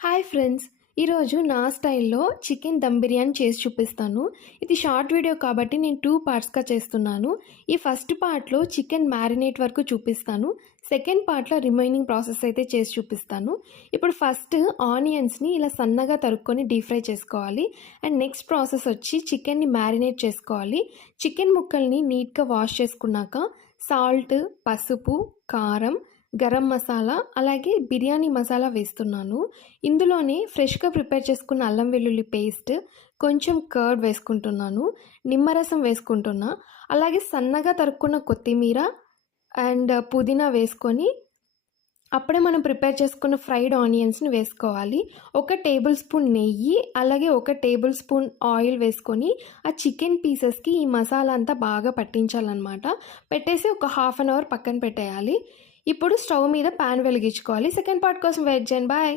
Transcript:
Hi friends! ఈరోజు నా స్టైల్‌లో చికెన్ దమ్ బిర్యానీ చేసి చూపిస్తాను. ఇది షార్ట్ వీడియో కాబట్టి నేను 2 పార్ట్స్‌గా చేస్తున్నాను. ఈ ఫస్ట్ పార్ట్‌లో చికెన్ మ్యారినేట్ వరకు చూపిస్తాను. సెకండ్ పార్ట్‌లో రిమైనింగ్ ప్రాసెస్ అయితే చేసి చూపిస్తాను. ఇప్పుడు ఫస్ట్ ఆనియన్స్‌ని ఇలా సన్నగా తరుక్కొని డీప్ ఫ్రై చేసుకోవాలి. అండ్ నెక్స్ట్ ప్రాసెస్ వచ్చి చికెన్‌ని మ్యారినేట్ చేసుకోవాలి. చికెన్ ముక్కల్ని నీట్‌గా వాష్ చేసుకున్నాక సాల్ట్, పసుపు, కారం, గరం మసాలా అలాగే బిర్యానీ మసాలా వేస్తున్నాను. ఇందులోనే ఫ్రెష్‌గా ప్రిపేర్ చేసుకున్న అల్లం వెల్లుల్లి పేస్ట్, కొంచెం కర్డ్ వేసుకుంటున్నాను. నిమ్మరసం వేసుకుంటున్నా. అలాగే సన్నగా తరుక్కున్న కొత్తిమీర అండ్ పుదీనా వేసుకొని అప్పుడే మనం ప్రిపేర్ చేసుకున్న ఫ్రైడ్ ఆనియన్స్‌ని వేసుకోవాలి. ఒక టేబుల్ స్పూన్ నెయ్యి, అలాగే ఒక టేబుల్ స్పూన్ ఆయిల్ వేసుకొని ఆ చికెన్ పీసెస్‌కి ఈ మసాలా అంతా బాగా పట్టించాలన్నమాట. పెట్టేసి ఒక హాఫ్ అన్ అవర్ పక్కన పెట్టేయాలి. ఇప్పుడు స్టవ్ మీద పాన్ వెలిగించుకోవాలి. సెకండ్ పార్ట్ కోసం వెయిట్ చేయండి. బాయ్.